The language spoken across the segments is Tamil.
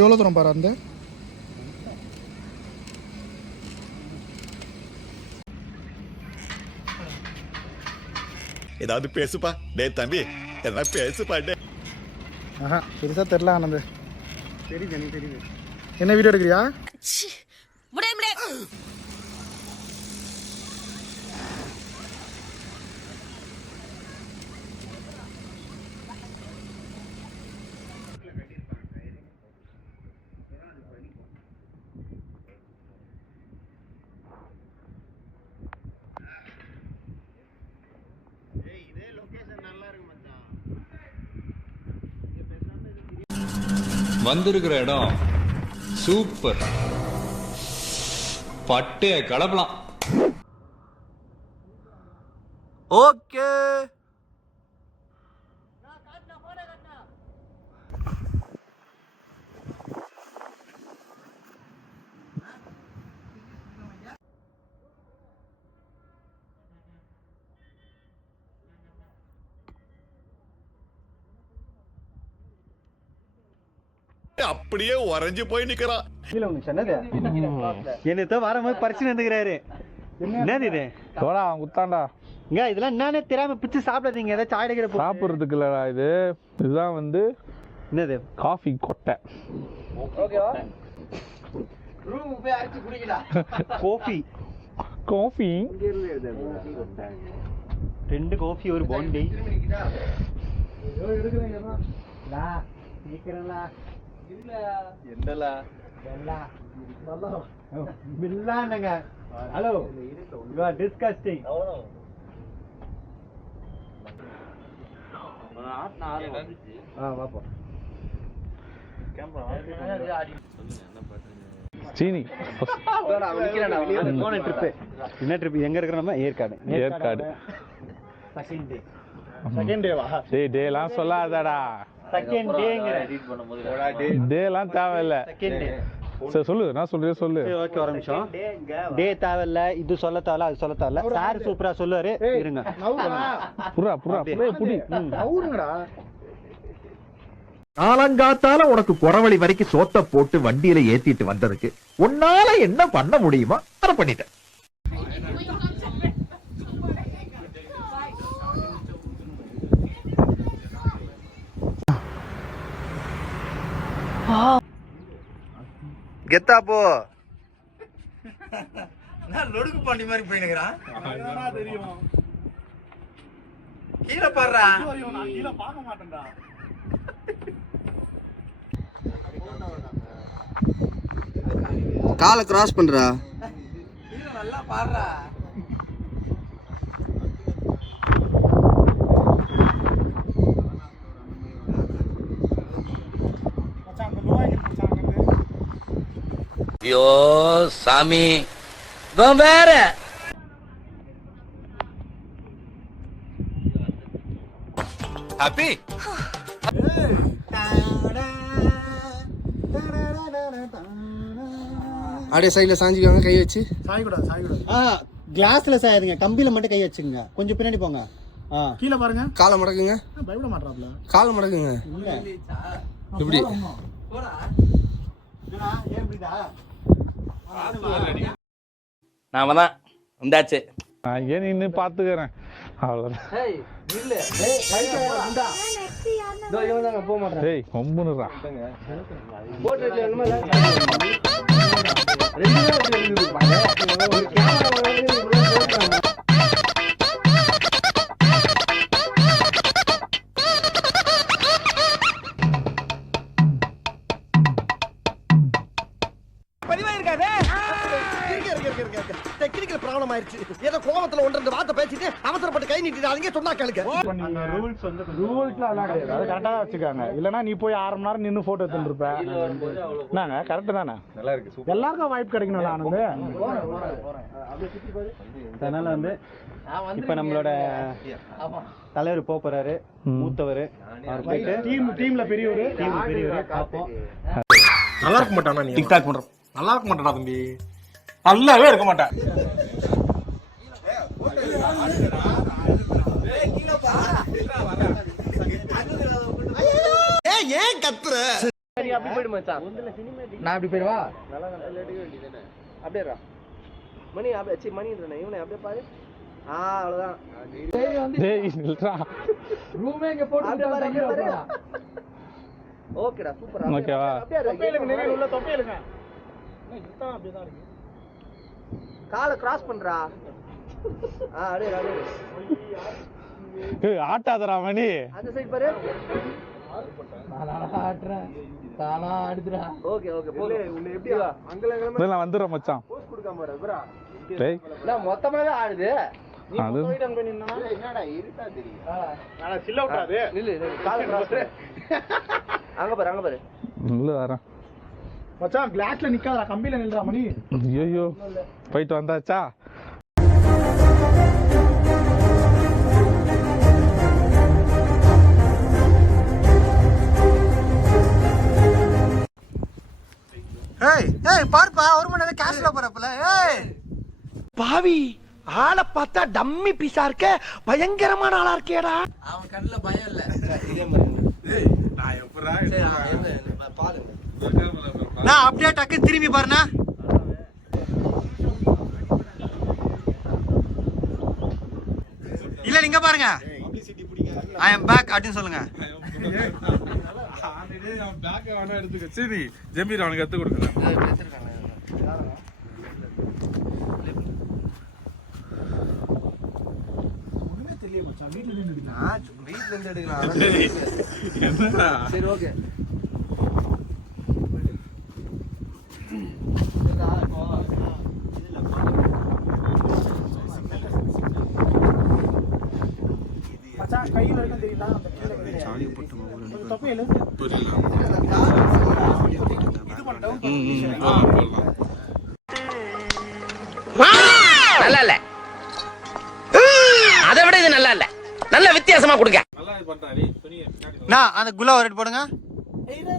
எவ்வளோ தூரம் பாரு அந்த ஏதாவது பேசுப்பா டே தம்பி எதனா பேசுப்பா டே. ஆஹா பெருசாக தெரில ஆனந்து. தெரியுது எனக்கு தெரியுது. என்ன வீடியோ எடுக்கிறியா? வந்திருக்கிற இடம் சூப்பர், பட்டைய கலப்பலாம். ஓகே அப்படியே உறைஞ்சு போய் நிக்கிறான். என்னத்த வரும்போது பறிச்சு வந்துக்கிறாரு. என்னது இது? தோடா அவன் குத்தாண்டா. இங்க இதெல்லாம் என்னன்னு தெரியாம பிச்சு சாப்பிடாதீங்க. ஏதாச்சும் ஆயிடுகிற சாப்பிட்றதுக்கு இல்லடா இது. இதுதான் வந்து என்னது? காஃபி கொட்டை. காஃபி காஃபி 2 காஃபி ஒரு பாண்டி. Hello you are disgusting. சீனி என்ன ட்ரிப்? எங்க இருக்கிற நம்ம? Yercaud. Yercaud second day. Second டேவா? டேலாம் சொல்லாதடா. செகண்ட் டேங்கற டேலாம் தேவையில்ல. செகண்ட் டே சரி சொல்லு. நான் சொல்றேன் சொல்லு. ஓகே ஒரு நிமிஷம். டே தேவையில்ல, இது சொல்ல தேவையில்ல, அது சொல்ல தேவையில்ல. சார் சூப்பரா சொல்லுவாரு. இருங்க புறா புறா புடி நவுருங்கடா. காலங்காத்தால உனக்கு குறவழி வரைக்கும் சோத்த போட்டு வண்டியில ஏத்திட்டு வந்ததுக்கு உன்னால என்ன பண்ண முடியுமா அதை பண்ணிட்டேன். கெத்தா போ. நான் லொடுக்கு பாண்டி மாதிரி போயினுக்கிறான். தெரியும். கீழே பாடுறா. நான் கீழே பார்க்க மாட்டேன்டா. காலை கிராஸ் பண்றா. கீழே நல்லா பாடுறா. ஐயோ சாமி வேற ஹாப்பி அப்படியே சைடுல சாஞ்சிக்காங்க கை வச்சு. சாய்கூடாது சாய்கூடாது. கிளாஸ்ல சாயிருங்க. கம்பியில மட்டும் கை வச்சுங்க. கொஞ்சம் பின்னாடி போங்க. கீழே பாருங்க. காலை மடக்குங்க. பயப்பட மாட்டாப்ல. காலை மடக்குங்க. இப்படி நாம தான் வந்தாச்சு. நான் ஏன் நின்று பார்த்துக்கிறேன். அவ்வளோதான். போக மாட்டேன். டேய் கொம்புனுறா. டெக்னிக்கல் ப்ராப்ளம் ஆயிருச்சு. ஏதோ கோவத்துல ஒன்று 2 வார்த்தை பேசிட்டு அவசரப்பட்டு கை நீட்டிடாதீங்க. சொன்னா கேளுங்க. ரூல்ஸ் வந்து ரூல்ஸ்லாம் அதெல்லாம் கிடையாது. அது கரெக்டாக தான் வச்சுக்காங்க. இல்லைனா நீ போய் 1/2 மணி நேரம் நின்று ஃபோட்டோ எடுத்துட்டு இருப்ப. என்னங்க கரெக்டு தானே? நல்லா இருக்கு. எல்லாருக்கும் வாய்ப்பு கிடைக்கணும்ல ஆனந்து. அதனால வந்து இப்ப நம்மளோட தலைவர் போறாரு. மூத்தவர். அவர் போயிட்டு டீம்ல பெரியவர். பார்ப்போம். நல்லா இருக்க மாட்டானா? நீ டிக்டாக் பண்ற நல்லா இருக்க மாட்டானா தம்பி? நல்லாவே இருக்க மாட்டேன். ஏன் கத்துற? நீ அப்படி போயிடு மச்சான். நான் அப்படி போயிடுவா. அப்படியே மணி அப்படியே மணின்றேன் இவனை அப்படியே பாரு. அவ்வளவுதான். டேய் நில்றா. ரூமே இங்க போட்டு அப்படியே பாரு. ஓகேடா சூப்பரா. ஓகேவா? தொப்பையிலுங்க நிறைய உள்ள தொப்பையிலுங்க. இதுதான் அப்படியே தான் இருக்கு. காலை கிராஸ் பண்றா. அப்படியே ஏய் ஆட்டாதடா மணி. அந்த சைடு பாரு. தானா ஆடுறேன். தானா ஆடுதுடா. ஓகே போலே உன்னை எப்படி அங்கல நான் வந்துறேன் மச்சான். போஸ்ட் கொடுக்காம வர ப்ரோ. டேய் நான் மொத்தமாவே ஆடுது. நீ போயிட்டு அங்க நின்னா என்னடா இருட்டா தெரியும். நான் சில்ல விட்டாது. நில்லு காலை கிராஸ். அங்க பாரு. இல்ல வரேன். மச்சான் கிளாஸ்ல நிக்காதடா கம்பில நில்றா மணி. ஐயோ போயிட்டு வந்தாச்சா? ஏய் பாருப்பா ஒரு மணி நேரம் கேஷ்ல போறப்பல. ஏய் பாவி ஆளை பார்த்தா டம்மி பீஸா இருக்க, பயங்கரமான ஆளா இருக்கேடா. அவன் கண்ணுல பயம் இல்ல. இதே மாதிரி நான் எப்பறா பாருங்க. நான் அப்படியே டக்கு திரும்பி பாருண்ணா. இல்ல நீங்க பாருங்க. ஐ அம் பேக் அப்படின்னு சொல்லுங்க. பேக் வேணா எடுத்துக்க. சரி ஜமீர் அவனுக்கு எடுத்து கொடுக்குறேன். வீட்டுல இருந்து எடுக்கலாம். சரி ஓகே. மச்சான் கையில இருக்க தெரியுதா? அந்த கீழ சாலி போட்டு ஒரு தொப்பையில இது பண்ண நல்லா இல்ல, அதை விட இது நல்லா இல்ல. நல்ல வித்தியாசமா கொடுங்க. நல்லா பண்றானே துணி. நான் அந்த குலா ஒரு போடுங்க.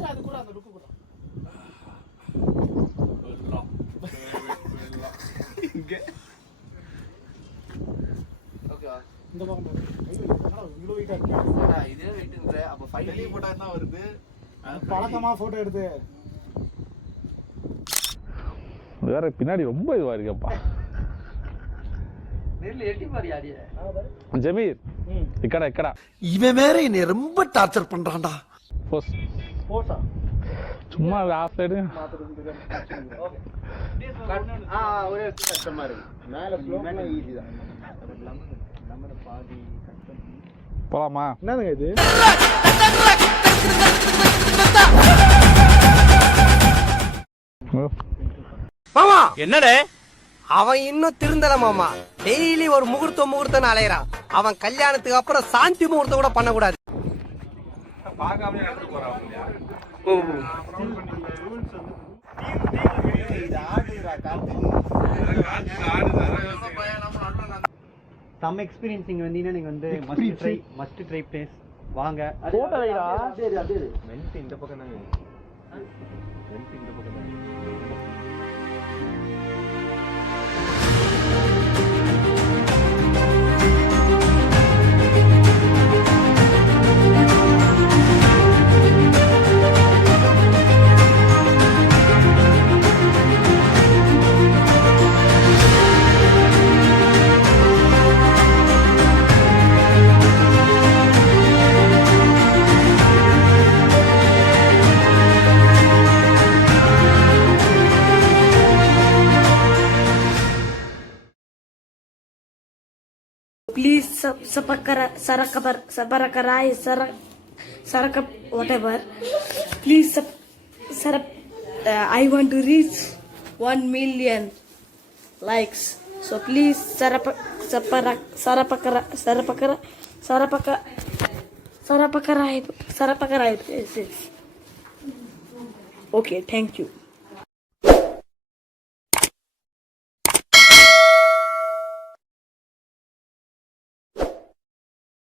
அது கூட அந்த லுக்கு கூட இங்க ஓகேவா? இந்த பக்கம் இவ்வளவு வெயிட்டா இருக்கு. இதே வெயிட்ன்ற அப்ப 5 போட்டா என்ன வருது? பழக்கமா போட்டோ எடுத்து வேற பின்னாடி ரொம்ப இதுவா இருக்குப்பா. நெல்ல எட்டி பாரு யாடியே. ஜமீர் இக்கடா இவன் வேற என்னை ரொம்ப டார்ச்சர் பண்றான்டா. போஸ் போட்டா சும்மா ஆஃப் சைடு ஓகே. ஒரே கஷ்டமா இருக்கு. மேல ஃப்ளோ ஈஸி தான். நம்ம பாதி கஷ்டம். போலாமா? என்னதுங்க இது? மாமா என்னடே அவன் இன்னும் திருந்தல மாமா. டெய்லி ஒரு முகூர்த்தம் அலையறான். அவன் கல்யாணத்துக்கு அப்புறம் சாந்தி முகூர்த்தம் கூட பண்ண கூடாது. பார்க்காம எடுத்து போறான். சம் எக்ஸ்பீரியன்ஸ் இங்க வந்தீங்கன்னா நீங்க வந்து மஸ்ட் ட்ரை பிளேஸ் வாங்க. போட்டோ வைடா. வென்ட் இந்த பக்கம் தாங்க. வென்ட் இந்த பக்கம் தாங்க. Please whatever. Please I want to reach 1 million likes. So please sarapakara. Okay, thank you.